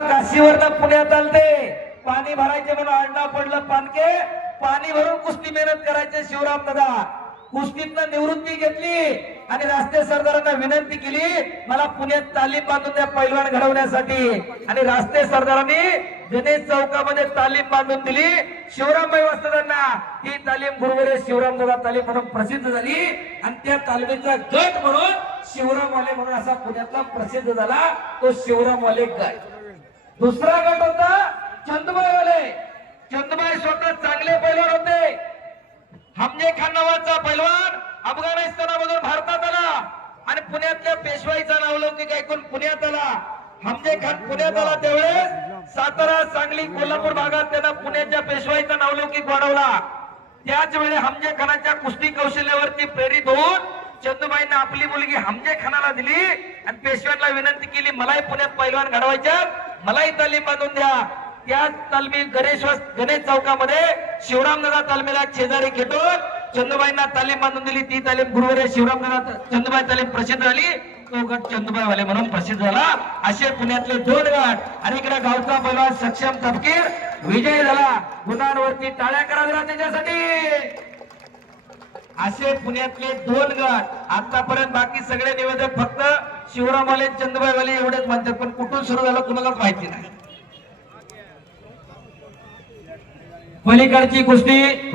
काशीवरनं पुण्यात आलते पाणी भरायचे म्हणून आडनाव पडलं पानके. पाणी भरून कुस्ती मेहनत करायचे शिवराम दादा. कुस्तीतनं निवृत्ती घेतली आणि राष्ट्रीय सरदारांना विनंती केली मला पुण्यात तालीम बांधून द्या पैलवान घडवण्यासाठी. आणि राष्ट्रीय सरदारांनी गणेश चौकामध्ये तालीम बांधून दिली. शिवरामभाई वस्तादांना ही तालीम गुरुवारे शिवराम दादा तालीम म्हणून प्रसिद्ध झाली आणि त्या तालमीचा गट म्हणून शिवरामवाले म्हणून असा पुण्यातला प्रसिद्ध झाला तो शिवरामवाले गट. दुसरा गट होता चंदबाई वाले. चंदबाई स्वतः चांगले पैलवान होते. हमजे खान नावाचा पैलवान अफगाणिस्तानामधून भारतात आला आणि पुण्यातल्या पेशवाईचा नावलौकिक ऐकून पुण्यात आला. हमजे खान पुण्यात आला त्यावेळेस सातारा सांगली कोल्हापूर भागात त्यांना पुण्याच्या पेशवाईचा नावलौकिक वाढवला. त्याच वेळी हमजे खानाच्या कुस्ती कौशल्यावरती प्रेरित होऊन चंदूबाईंना आपली मुलगी हमजे खानाला दिली आणि पेशव्यांना विनंती केली मलाही पुण्यात पैलवान घडवायच्या मलाही तालीम बांधून द्या. त्याच तालमी गणेश चौकामध्ये शिवरामदादा तालमीला शेजारी घेऊन चंदूबाईंना तालीम बांधून दिली. ती तालीम गुरुवारे शिवरामदादा चंदूबाई तालीम प्रसिद्ध झाली. तो गट चंदूबाई वाले म्हणून प्रसिद्ध झाला. असे पुण्यातले 2 गट आणि इकडे गावचा पैलवान सक्षम तपकीर विजय झाला. गुणांवरती टाळ्या करा त्याच्यासाठी. असे पुण्यातले 2 गट. आतापर्यंत बाकी सगळे निवेदक फक्त शिवरामवाले चंदूबाई वाले एवढेच म्हणतात पण कुठून सुरू झालं कुणालाच माहिती नाही. पलीकडची कुस्ती